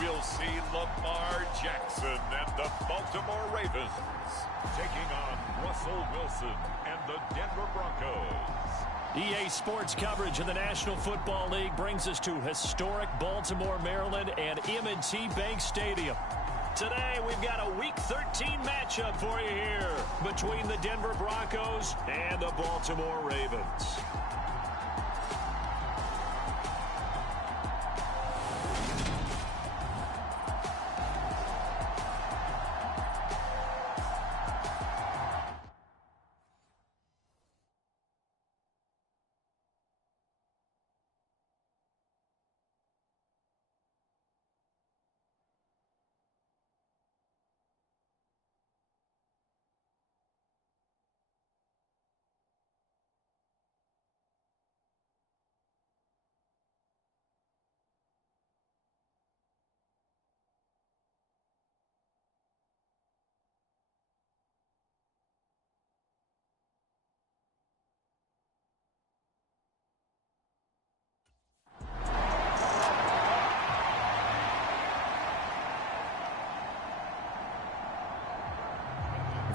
we'll see Lamar Jackson and the Baltimore Ravens taking on Russell Wilson and the Denver Broncos. EA Sports coverage of the National Football League brings us to historic Baltimore, Maryland, and M&T Bank Stadium. Today, we've got a Week 13 matchup for you here between the Denver Broncos and the Baltimore Ravens.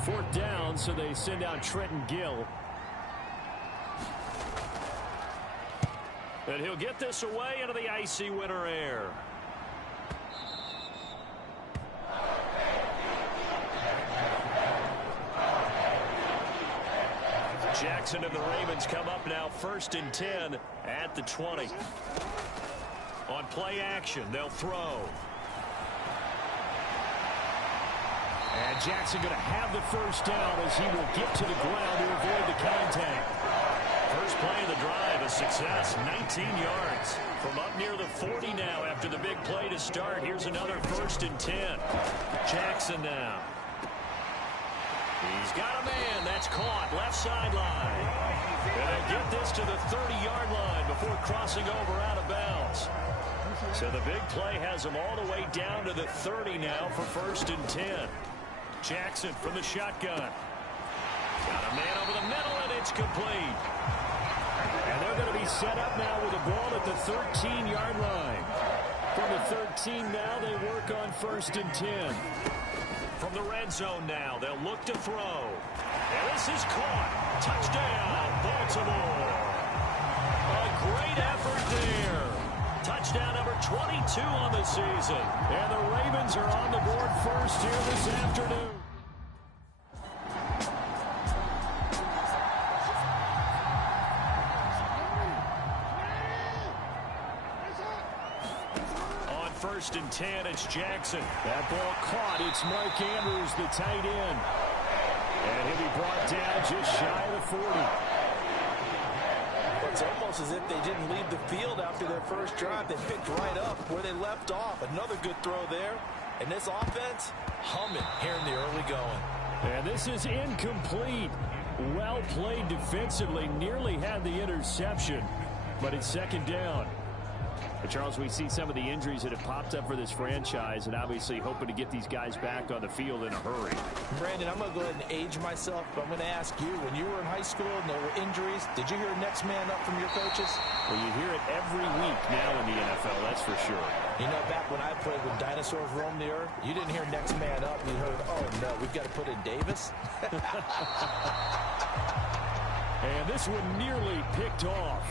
Fourth down, so they send out Trenton Gill. And he'll get this away into the icy winter air. Jackson and the Ravens come up now 1st and 10 at the 20. On play action, they'll throw. And Jackson going to have the first down as he will get to the ground to avoid the contact. First play of the drive, a success, 19 yards. From up near the 40 now after the big play to start. Here's another 1st and 10. Jackson now. He's got a man. That's caught. Left sideline. And they get this to the 30-yard line before crossing over out of bounds. So the big play has them all the way down to the 30 now for 1st and 10. Jackson from the shotgun. Got a man over the middle, and it's complete. And they're going to be set up now with the ball at the 13-yard line. From the 13 now, they work on 1st and 10. From the red zone now, they'll look to throw. And this is caught. Touchdown, Baltimore. A great effort there. Touchdown number 22 on the season. And the Ravens are on the board first here this afternoon. On 1st and 10, it's Jackson. That ball caught. It's Mark Andrews, the tight end. And he'll be brought down just shy of the 40. It's almost as if they didn't leave the field after their first drive. They picked right up where they left off. Another good throw there. And this offense, humming here in the early going. And this is incomplete. Well played defensively. Nearly had the interception. But it's 2nd down. But Charles, we see some of the injuries that have popped up for this franchise, and obviously hoping to get these guys back on the field in a hurry. Brandon, I'm going to go ahead and age myself, but I'm going to ask you, when you were in high school and there were injuries, did you hear next man up from your coaches? Well, you hear it every week now in the NFL, that's for sure. You know, back when I played when dinosaurs roamed the earth, you didn't hear next man up. You heard, oh, no, we've got to put in Davis. And this one nearly picked off.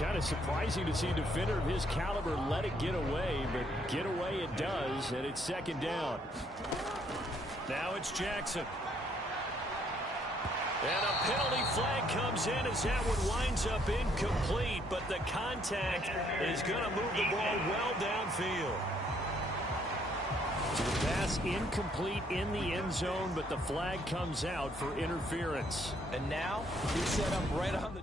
Kind of surprising to see a defender of his caliber let it get away, but get away it does, and it's 2nd down. Now it's Jackson. And a penalty flag comes in as that one winds up incomplete, but the contact is going to move the ball well downfield. So the pass incomplete in the end zone, but the flag comes out for interference. And now he's set up right on the...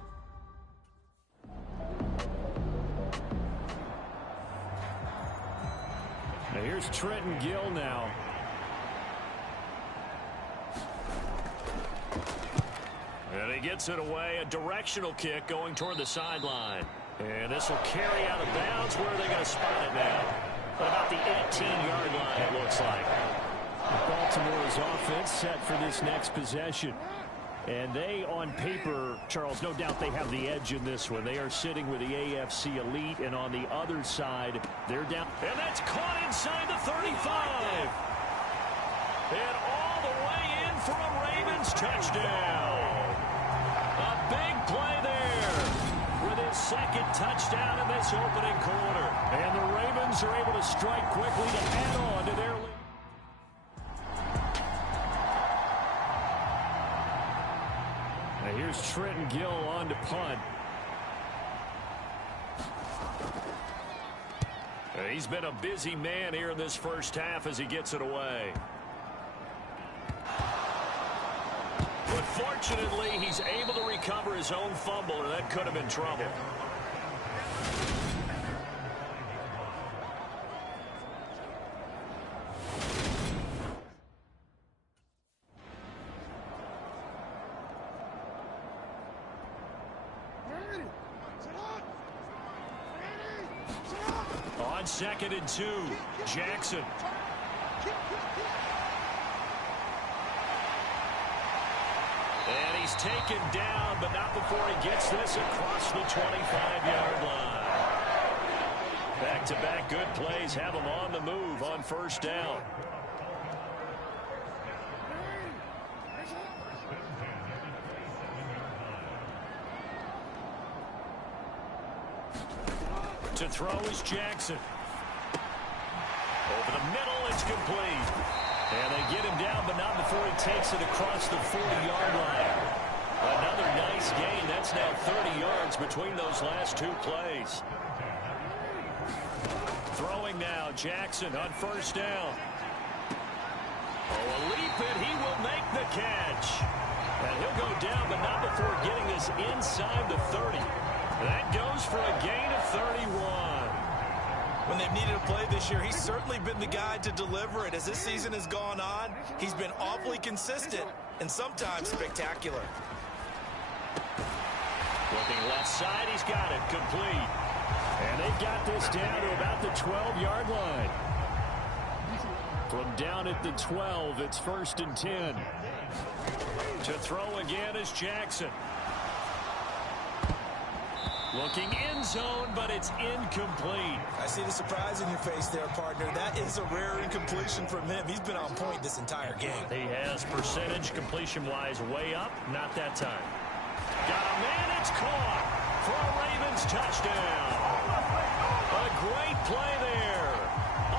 Now here's Trenton Gill now. And he gets it away. A directional kick going toward the sideline. And this will carry out of bounds. Where are they going to spot it now? About the 18-yard line, it looks like. Baltimore's offense set for this next possession. And they, on paper, Charles, no doubt they have the edge in this one. They are sitting with the AFC elite, and on the other side, they're down. And that's caught inside the 35. And all the way in for a Ravens touchdown. A big play there with his second touchdown in this opening quarter. And the Ravens are able to strike quickly to add on to their lead. Now here's Trenton Gill on to punt. He's been a busy man here in this first half as he gets it away. But fortunately, he's able to recover his own fumble, or that could have been trouble. On 2nd and 2, Jackson. And he's taken down, but not before he gets this across the 25-yard line. Back-to-back good plays have him on the move on first down. To throw is Jackson. Over the middle, it's complete. And they get him down, but not before he takes it across the 40-yard line. Another nice gain. That's now 30 yards between those last two plays. Throwing now, Jackson on first down. Oh, a leap, and he will make the catch. And he'll go down, but not before getting this inside the 30. That goes for a gain of 31. When they've needed a play this year, he's certainly been the guy to deliver it. As this season has gone on, he's been awfully consistent and sometimes spectacular. Looking left side, he's got it complete. And they've got this down to about the 12-yard line. From down at the 12, it's 1st and 10. To throw again is Jackson. Looking end zone, but it's incomplete. I see the surprise in your face there, partner. That is a rare incompletion from him. He's been on point this entire game. He has percentage completion-wise way up. Not that time. Got a man, it's caught for a Ravens touchdown. A great play there.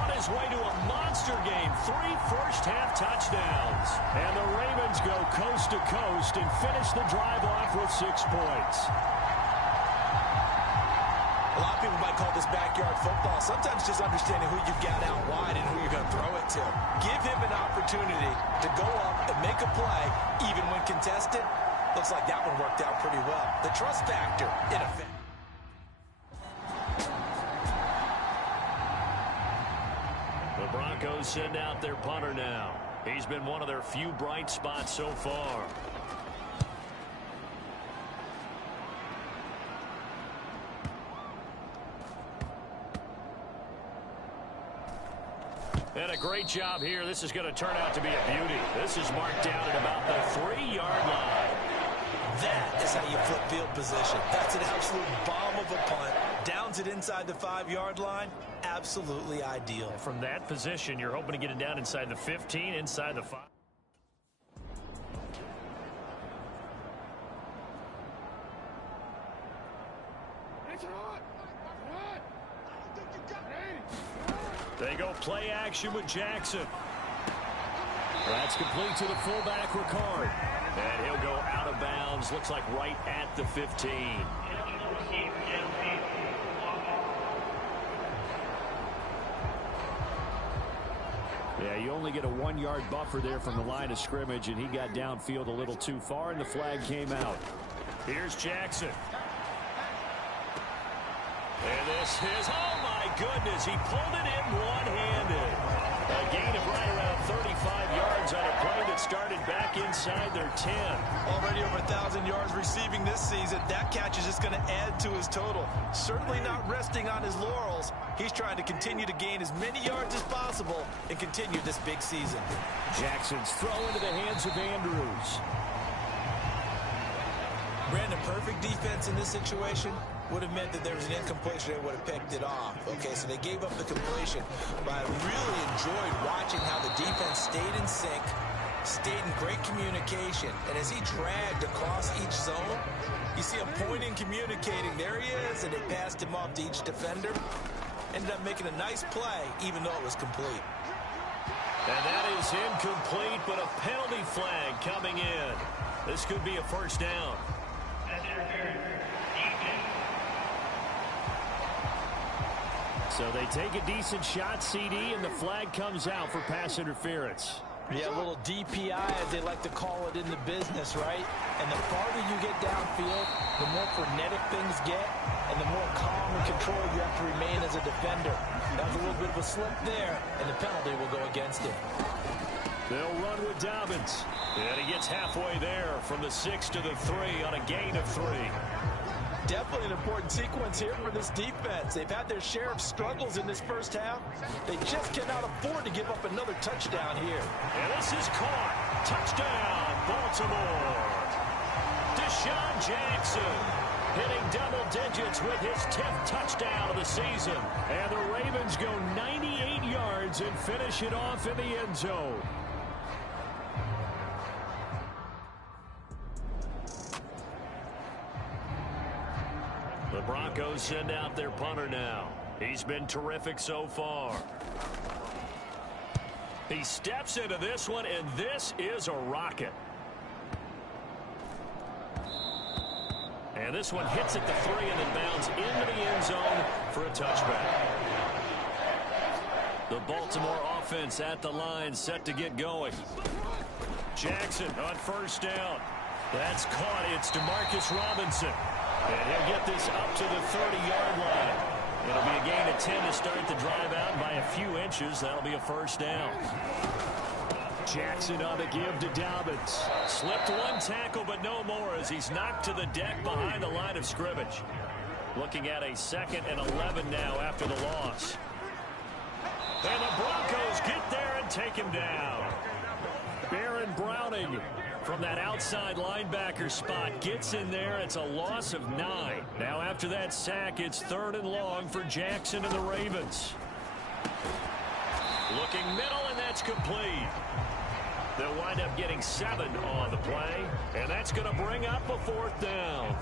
On his way to a monster game. 3 first-half touchdowns. And the Ravens go coast to coast and finish the drive off with 6 points. A lot of people might call this backyard football. Sometimes just understanding who you've got out wide and who you're going to throw it to. Give him an opportunity to go up and make a play, even when contested. Looks like that one worked out pretty well. The trust factor in effect. The Broncos send out their punter now. He's been one of their few bright spots so far. And a great job here. This is going to turn out to be a beauty. This is marked down at about the 3-yard line. That is how you flip field position. That's an absolute bomb of a punt. Downs it inside the 5-yard line. Absolutely ideal. From that position, you're hoping to get it down inside the 15, inside the 5. They go play action with Jackson. That's complete to the fullback, Ricard. And he'll go out of bounds. Looks like right at the 15. Yeah, you only get a 1-yard buffer there from the line of scrimmage, and he got downfield a little too far, and the flag came out. Here's Jackson. And this is, oh my goodness, he pulled it in one-handed. A gain of right around 35 yards on a play that started back inside their 10. Already over 1,000 yards receiving this season. That catch is just going to add to his total. Certainly not resting on his laurels. He's trying to continue to gain as many yards as possible and continue this big season. Jackson's throw into the hands of Andrews. Brandon, perfect defense in this situation would have meant that there was an incompletion. They would have picked it off. Okay, so they gave up the completion. But I really enjoyed watching how the defense stayed in sync, stayed in great communication. And as he dragged across each zone, you see him pointing, communicating. There he is, and they passed him off to each defender. Ended up making a nice play, even though it was complete. And that is incomplete, but a penalty flag coming in. This could be a first down. So they take a decent shot, CD, and the flag comes out for pass interference. Yeah, a little DPI, as they like to call it in the business, right? And the farther you get downfield, the more frenetic things get, and the more calm and controlled you have to remain as a defender. That was a little bit of a slip there, and the penalty will go against him. They'll run with Dobbins. And he gets halfway there from the 6 to the 3 on a gain of 3. Definitely an important sequence here for this defense. They've had their share of struggles in this first half. They just cannot afford to give up another touchdown here. And this is caught. Touchdown, Baltimore. Deshaun Jackson hitting double digits with his 10th touchdown of the season. And the Ravens go 98 yards and finish it off in the end zone. The Broncos send out their punter now. He's been terrific so far. He steps into this one, and this is a rocket. And this one hits at the 3 and then bounds into the end zone for a touchback. The Baltimore offense at the line, set to get going. Jackson on first down. That's caught. It's Demarcus Robinson. And he'll get this up to the 30-yard line. It'll be a gain of 10 to start the drive out. By a few inches, that'll be a first down. Jackson on the give to Dobbins. Slipped one tackle, but no more as he's knocked to the deck behind the line of scrimmage. Looking at a 2nd and 11 now after the loss. And the Broncos get there and take him down. Baron Browning from that outside linebacker spot gets in there. It's a loss of 9. Now after that sack, it's 3rd and long for Jackson and the Ravens. Looking middle, and that's complete. They'll wind up getting 7 on the play, and that's going to bring up a 4th down.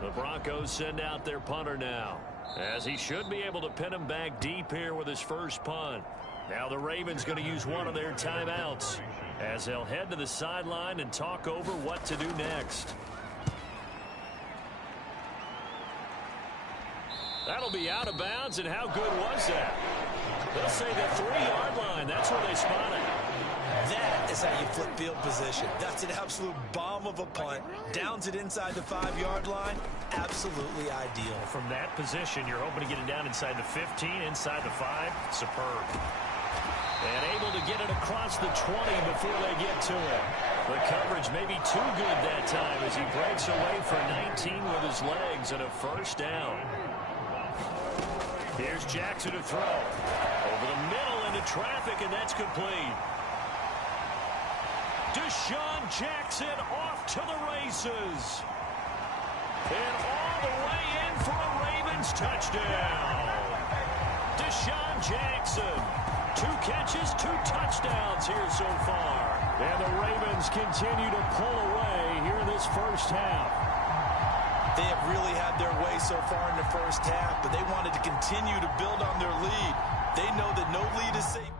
The Broncos send out their punter now, as he should be able to pin him back deep here with his first punt. Now the Ravens going to use one of their timeouts as they'll head to the sideline and talk over what to do next. That'll be out of bounds, and how good was that? They'll say the 3-yard line. That's where they spot it. That is how you flip field position. That's an absolute bomb of a punt. Downs it inside the 5-yard line. Absolutely ideal. From that position, you're hoping to get it down inside the 15, inside the 5. Superb. And able to get it across the 20 before they get to it. The coverage may be too good that time as he breaks away for 19 with his legs and a first down. Here's Jackson to throw. Over the middle into traffic, and that's complete. Deshaun Jackson off to the races. And all the way in for a Ravens touchdown. Deshaun Jackson. 2 catches, 2 touchdowns here so far. And the Ravens continue to pull away here in this first half. They have really had their way so far in the first half, but they wanted to continue to build on their lead. They know that no lead is safe.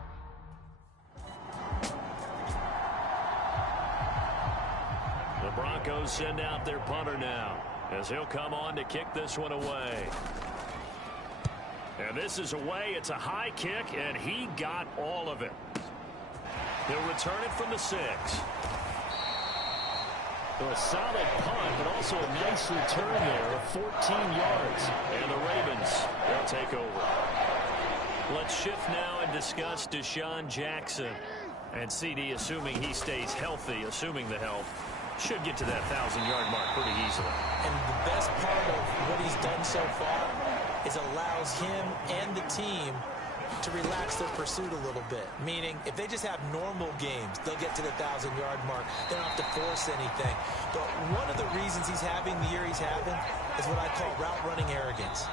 The Broncos send out their punter now as he'll come on to kick this one away. And this is away. It's a high kick, and he got all of it. He'll return it from the 6. So a solid punt, but also a nice return there of 14 yards. And the Ravens, they'll take over. Let's shift now and discuss Deshaun Jackson. And CD, assuming he stays healthy, assuming the health. Should get to that 1,000-yard mark pretty easily. And the best part of what he's done so far is allows him and the team to relax their pursuit a little bit. Meaning, if they just have normal games, they'll get to the 1,000-yard mark. They don't have to force anything. But one of the reasons he's having the year he's having is what I call route-running arrogance.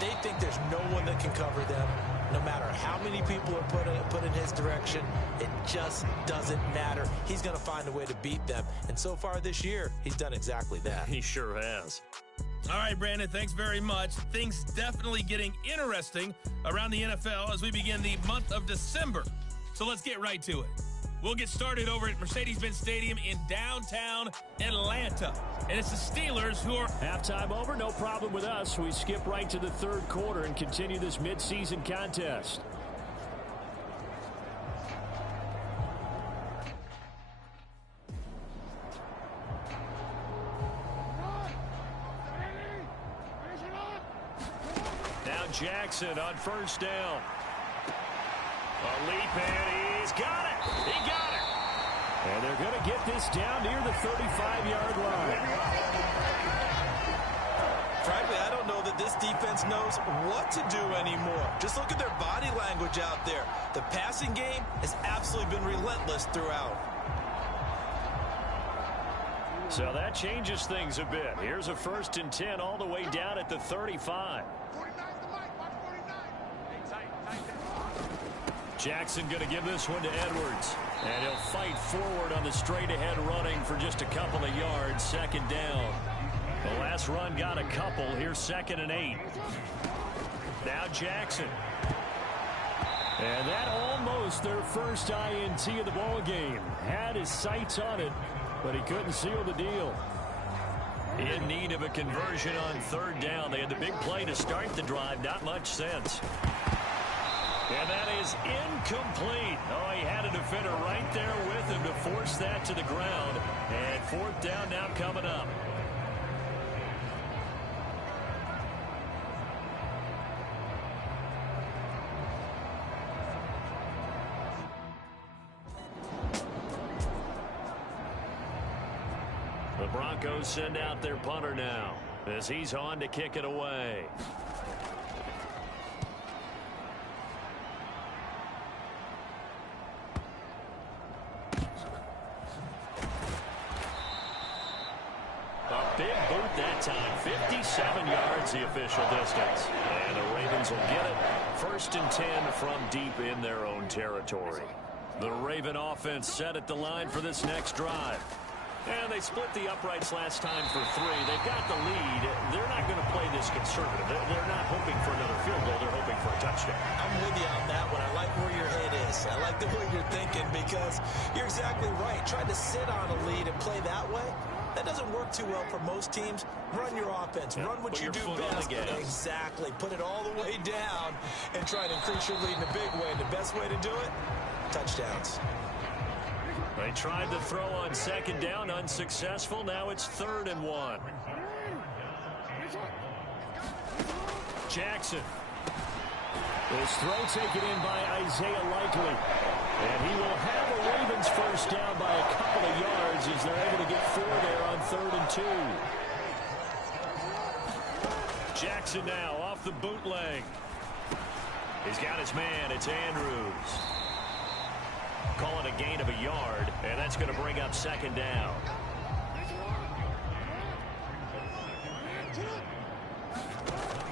They think there's no one that can cover them. No matter how many people are put in his direction, it just doesn't matter. He's going to find a way to beat them. And so far this year, he's done exactly that. He sure has. All right, Brandon, thanks very much. Things definitely getting interesting around the NFL as we begin the month of December. So let's get right to it. We'll get started over at Mercedes-Benz Stadium in downtown Atlanta. And it's the Steelers who are... Halftime over, no problem with us. We skip right to the third quarter and continue this midseason contest. Now Jackson on first down. A leap, and he's got it. He got it. And they're going to get this down near the 35-yard line. Frankly, I don't know that this defense knows what to do anymore. Just look at their body language out there. The passing game has absolutely been relentless throughout. So that changes things a bit. Here's a 1st and 10 all the way down at the 35. Jackson going to give this one to Edwards. And he'll fight forward on the straight-ahead running for just a couple of yards. 2nd down. The last run got a couple. Here's 2nd and 8. Now Jackson. And that almost their first INT of the ball game. Had his sights on it, but he couldn't seal the deal. In need of a conversion on 3rd down. They had the big play to start the drive. Not much sense. And that is incomplete. Oh, he had a defender right there with him to force that to the ground. And 4th down now coming up. The Broncos send out their punter now as he's on to kick it away. Big boot that time. 57 yards the official distance. And the Ravens will get it. 1st and 10 from deep in their own territory. The Raven offense set at the line for this next drive. And they split the uprights last time for 3. They've got the lead. They're not going to play this conservative. They're not hoping for another field goal. They're hoping for a touchdown. I'm with you on that one. I like where your head is. I like the way you're thinking because you're exactly right. Trying to sit on a lead and play that way, that doesn't work too well for most teams. Run your offense. Yeah, run what you do best. Exactly. Put it all the way down and try to increase your lead in a big way. And the best way to do it, touchdowns. They tried to throw on 2nd down, unsuccessful. Now it's 3rd and 1. Jackson. This throw taken in by Isaiah Likely. And he will have a Ravens first down by a couple of yards as they're able to get 4 there on 3rd and 2. Jackson now off the bootleg. He's got his man. It's Andrews. Call it a gain of a yard, and that's going to bring up 2nd down.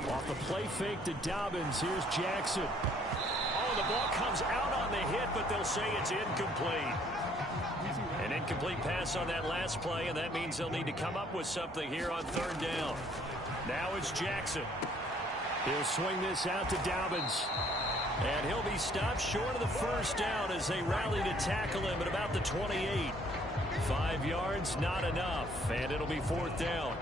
Off the play fake to Dobbins. Here's Jackson. Oh, the ball comes out on the hit, but they'll say it's incomplete. An incomplete pass on that last play, and that means they'll need to come up with something here on 3rd down. Now it's Jackson. He'll swing this out to Dobbins. And he'll be stopped short of the first down as they rally to tackle him at about the 28. 5 yards, not enough, and it'll be 4th down.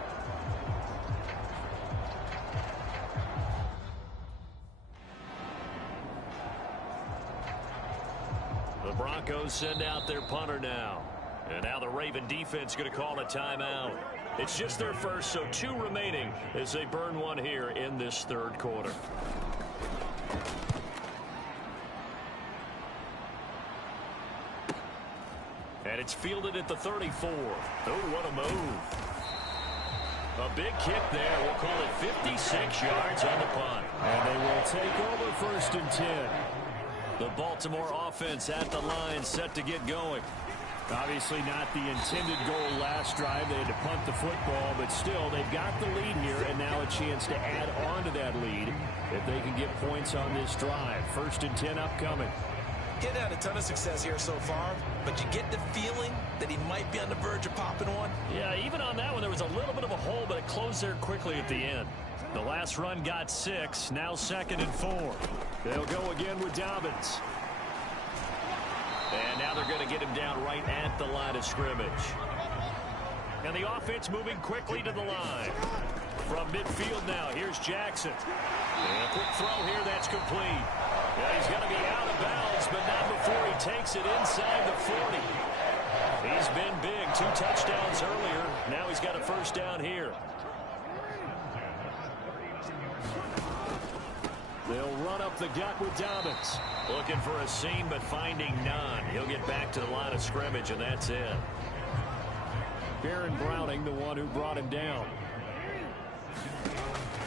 The Broncos send out their punter now. And now the Raven defense going to call a timeout. It's just their first, so 2 remaining as they burn one here in this 3rd quarter. And it's fielded at the 34. Oh, what a move. A big kick there. We'll call it 56 yards on the punt. And they will take over 1st and 10. The Baltimore offense at the line, set to get going. Obviously not the intended goal last drive. They had to punt the football, but still, they've got the lead here, and now a chance to add on to that lead if they can get points on this drive. 1st and 10 upcoming. Getting had a ton of success here so far, but you get the feeling that he might be on the verge of popping one. Yeah, even on that one, there was a little bit of a hole, but it closed there quickly at the end. The last run got 6, now 2nd and 4. They'll go again with Dobbins. And now they're going to get him down right at the line of scrimmage. And the offense moving quickly to the line. From midfield now, here's Jackson. And a quick throw here, that's complete. Yeah, he's going to be out of bounds, but not before he takes it inside the 40. He's been big, 2 touchdowns earlier. Now he's got a 1st down here. They'll run up the gut with Dobbins. Looking for a seam, but finding none. He'll get back to the line of scrimmage, and that's it. Baron Browning, the one who brought him down.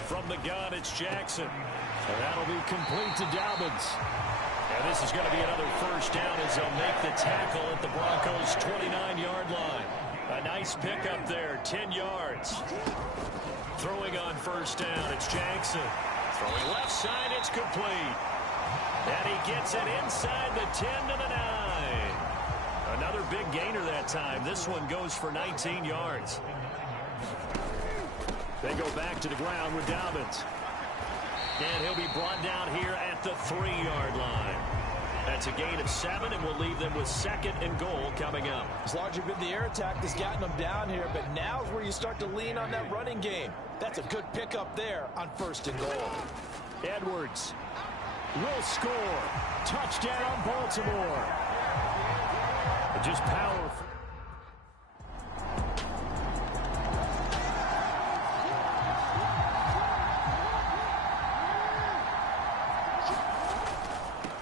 From the gun, it's Jackson. And that'll be complete to Dobbins. And this is going to be another 1st down as they'll make the tackle at the Broncos' 29-yard line. A nice pickup there, 10 yards. Throwing on 1st down, it's Jackson. Throwing left side, it's complete. And he gets it inside the 10 to the 9. Another big gainer that time. This one goes for 19 yards. They go back to the ground with Dobbins. And he'll be brought down here at the 3-yard line. That's a gain of 7, and we'll leave them with 2nd and goal coming up. It's largely been the air attack that's gotten them down here, but now's where you start to lean on that running game. That's a good pickup there on 1st and goal. Edwards will score. Touchdown, Baltimore. Just powerful.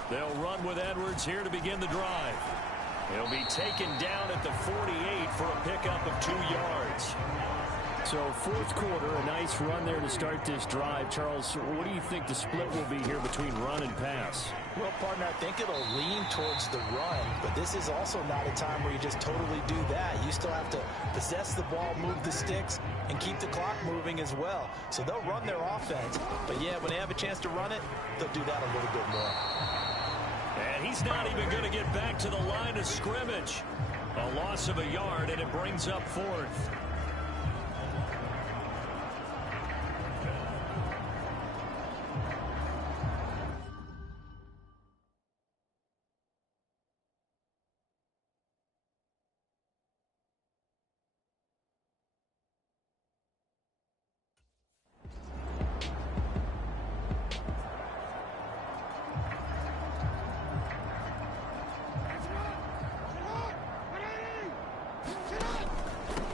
They'll run with Edwards here to begin the drive. He'll be taken down at the 48 for a pickup of 2 yards. So 4th quarter, a nice run there to start this drive. Charles, what do you think the split will be here between run and pass? Well, partner, I think it'll lean towards the run, but this is also not a time where you just totally do that. You still have to possess the ball, move the sticks, and keep the clock moving as well. So they'll run their offense, but yeah, when they have a chance to run it, they'll do that a little bit more. And he's not even going to get back to the line of scrimmage. A loss of a yard, and it brings up 4th.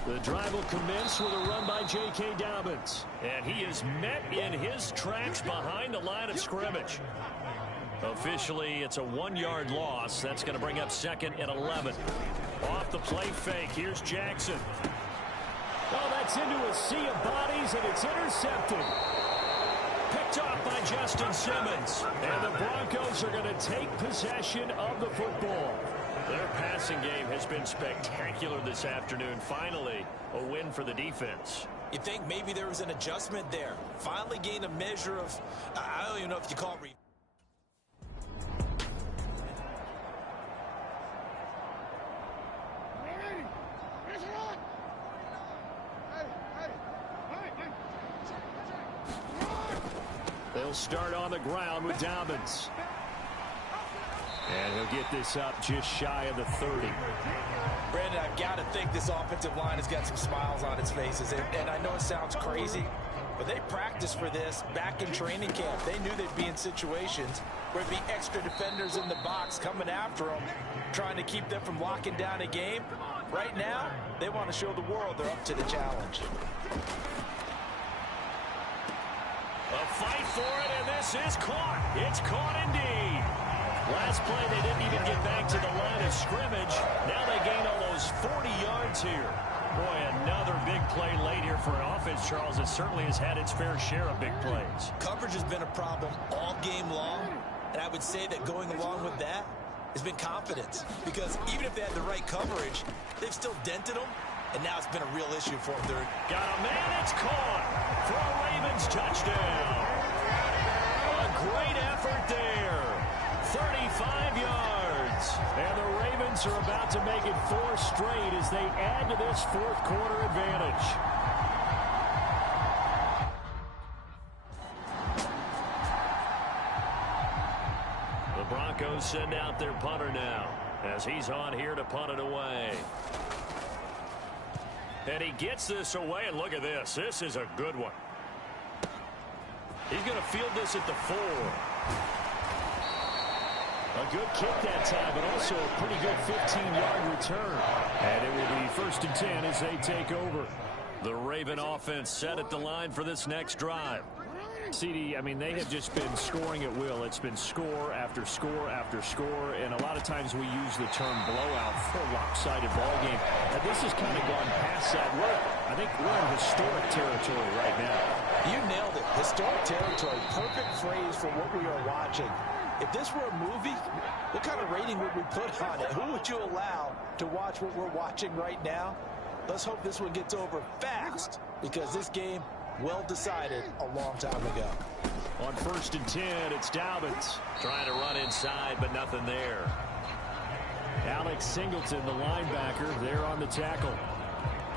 The drive will commence with a run by J.K. Dobbins. And he is met in his tracks behind the line of scrimmage. Officially, it's a 1-yard loss. That's going to bring up 2nd and 11. Off the play fake, here's Jackson. Oh, that's into a sea of bodies, and it's intercepted. Picked off by Justin Simmons. And the Broncos are going to take possession of the football. Their passing game has been spectacular this afternoon. Finally, a win for the defense. You think maybe there was an adjustment there. Finally gained a measure of, I don't even know if you call it. They'll start on the ground with Dobbins. And he'll get this up just shy of the 30. Brandon, I've got to think this offensive line has got some smiles on its faces. And I know it sounds crazy, but they practiced for this back in training camp. They knew they'd be in situations where there'd be extra defenders in the box coming after them, trying to keep them from locking down a game. Right now, they want to show the world they're up to the challenge. A fight for it, and this is caught. It's caught indeed. Last play, they didn't even get back to the line of scrimmage. Now they gain all here. Boy, another big play late here for an offense, Charles. It certainly has had its fair share of big plays. Coverage has been a problem all game long, and I would say that going along with that has been confidence. Because even if they had the right coverage, they've still dented them, and now it's been a real issue for them. Got a man, it's caught for a Ravens touchdown. A great effort there. 35 yards. And the Ravens are about to make it 4 straight as they add to this fourth quarter advantage. The Broncos send out their punter now as he's on here to punt it away. And he gets this away, and look at this. This is a good one. He's going to field this at the 4. A good kick that time, but also a pretty good 15-yard return. And it will be 1st and 10 as they take over. The Raven offense set at the line for this next drive. CD, I mean, they have just been scoring at will. It's been score after score after score, and a lot of times we use the term blowout for a lopsided ball game. And this has kind of gone past that. I think we're in historic territory right now. You nailed it. Historic territory. Perfect phrase for what we are watching. If this were a movie, what kind of rating would we put on it? Who would you allow to watch what we're watching right now? Let's hope this one gets over fast, because this game, well decided a long time ago. On 1st and 10, it's Dobbins trying to run inside, but nothing there. Alex Singleton, the linebacker, there on the tackle.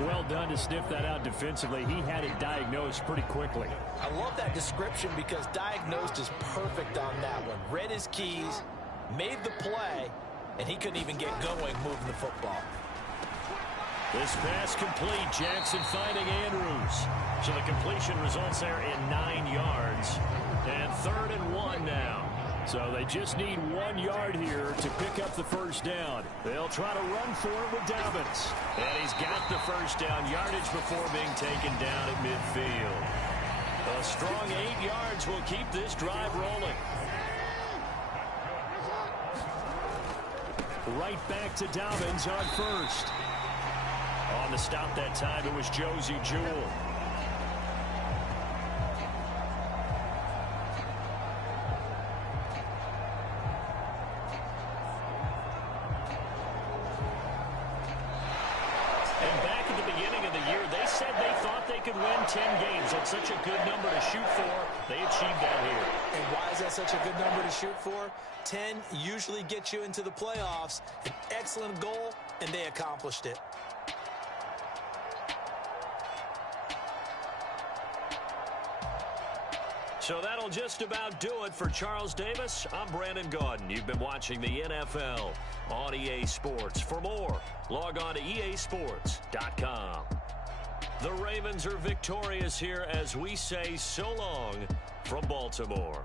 Well done to sniff that out defensively. He had it diagnosed pretty quickly. I love that description because diagnosed is perfect on that one. Read his keys, made the play, and he couldn't even get going moving the football. This pass complete. Jackson finding Andrews. So the completion results there in 9 yards. And 3rd and 1 now. So they just need 1 yard here to pick up the first down. They'll try to run for it with Dobbins. And he's got the first down yardage before being taken down at midfield. A strong 8 yards will keep this drive rolling. Right back to Dobbins on 1st. On the stop that time, it was Josie Jewell. Win 10 games. That's such a good number to shoot for. They achieved that here. And why is that such a good number to shoot for? 10 usually gets you into the playoffs. An excellent goal, and they accomplished it. So that'll just about do it for Charles Davis. I'm Brandon Gaudin. You've been watching the NFL on EA Sports. For more, log on to easports.com. The Ravens are victorious here as we say so long from Baltimore.